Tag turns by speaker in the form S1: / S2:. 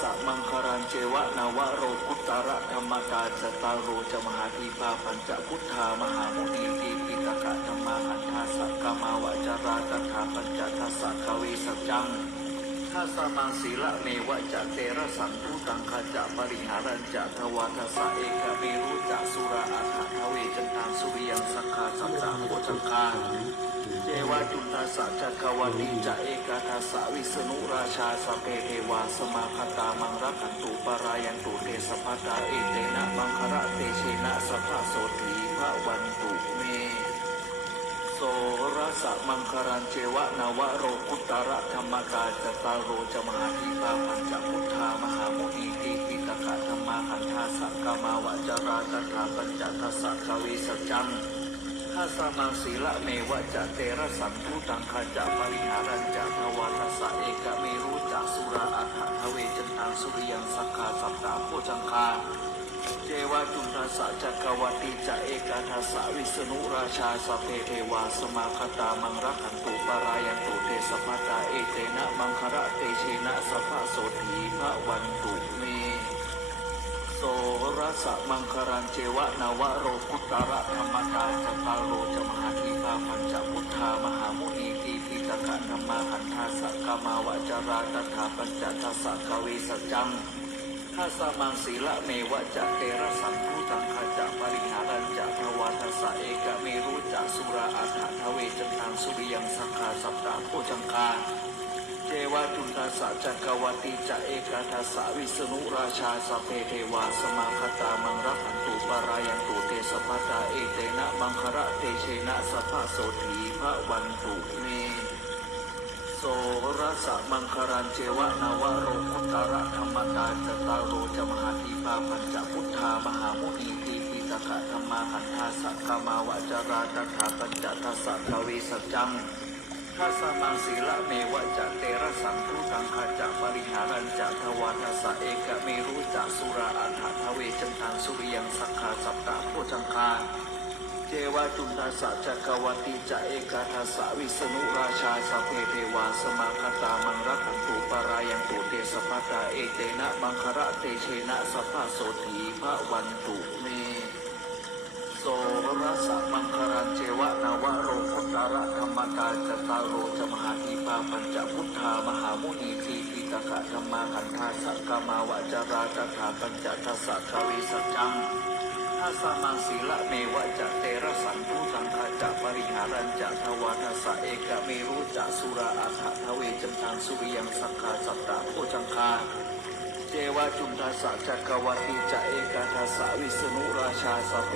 S1: สะมังคารันเจวะนาวโรกุตระธรรมกาจตาโรจมหาทีปาปัญจพุทธามหามุนีทีปิตกะธรรมาหันทาสักกามาวจาราตถาปัญจทัสสะกวีสัจจังถ้าสมาศีละเมวะจะเตระสังทุตังคาจะปริหารันจะทวาทสะเอกเมรุจะสุราอาถาทเวจันตังสุริยังสังคาสัมสาโพจังคา วจุตาสะจักรวดีจะเอกาทัสสะวิษณุราชาสเพเทวาสมาคตามังรักันตุปรายันตุเตสพัตาเอเตนะมังคระเตเชนะสภาโสถีพระวันตุเมโสรสะมังคารันเจวะนาวโรกุตระธรรมกาจตารโรจมาทีปาปัญจพุทธามหามุนีตีปิตกะธรรมาหันทาสักกามาวจราตถาปัญจทัสสะกวีสัจจังาสมาศีละเมวะจะเตระสัมทุตังคาจะปริหารันจะทวาทสะเอกเมรุจะสุราอัฏฐทเวจันตังสุริยังสักขาสัปตาโพจังคาเจวาจุนทัสสะจักรวติจะเอกาทัสสะวิษณุราชาสเพเทวาสมาคตามังรักขันตุปรายันตุเตสพัตตาเอเตนะมังคระเตเชนะสภาโสถีพระวันตุ โสรสะมังคารันเจวะนาวโรกุตระธรรมกาจตาโรจมหาทีปาปัญจพุทธามหามุนีตีปิตกะธรรมาหันทาสักามาวจาราตถาปัญจทัสสะกวีสัจจังถ้าสมังศีละเมวะจะเตระสัมพุตังคจะปริหารันจะทวาทสสะเอกเมรุจะสุราอาถาทเวจันทังสุริยังสังคาสัปตาโพจังคา เจวาจุนทัสสะจักรวติจะเอกาทัสสะวิษณุราชาสเพเทวาสมาคตามังรักันตุปรายันตุเตสพัตตาเอเตนะมังคระเตเชนะสภาโสถีพระวันตุเมโสรสะมังคารันเจวะนาวโรกุตระธรรมกาจตาโรจมหาทีปาปัญจพุทธามหามุนีตีปิตกะธรรมาหันทาสักกามาวจาราตถาปัญจทัสสะกวีสัจจัง ถ้าสมาศีละเมวะจะเตระสังทุตังคาจะปริหารันจะทวาทสะเอกเมรุจะสุราอัฏฐทเวจันทังสุริยังสังคาสัปตาโพจังคาเจวาจุนทัสะจักรวติจะเอกทัสะวิษณุราชาสเพเทวาสมาคตามังรักขันตุปรายันตุเตสพัตตาเอเตนะมังคระเตเชนะสภาโสถีพระวันตุเม โสรสะมังคารันเจวะนาวะโรคุตระธรรมกาจตารโรจมหาทีปาปัญจพุทธามหามุนีทีปิตกะธรรมาขันธาสักกามาวจราตถาปัญจทัสสะกวีสัจจังถ้าสมาศีละเมวะจะเตระสันทุสังคาจะปริหารันจะทวาทสะเอกเมรุจะสุราอาถาทเวจันทังสุริยังสังคาสัตตาโพจังคาเจวาจุนทัสสะจักรวติจะเอกาทัสสะวิษณุราชาสเพ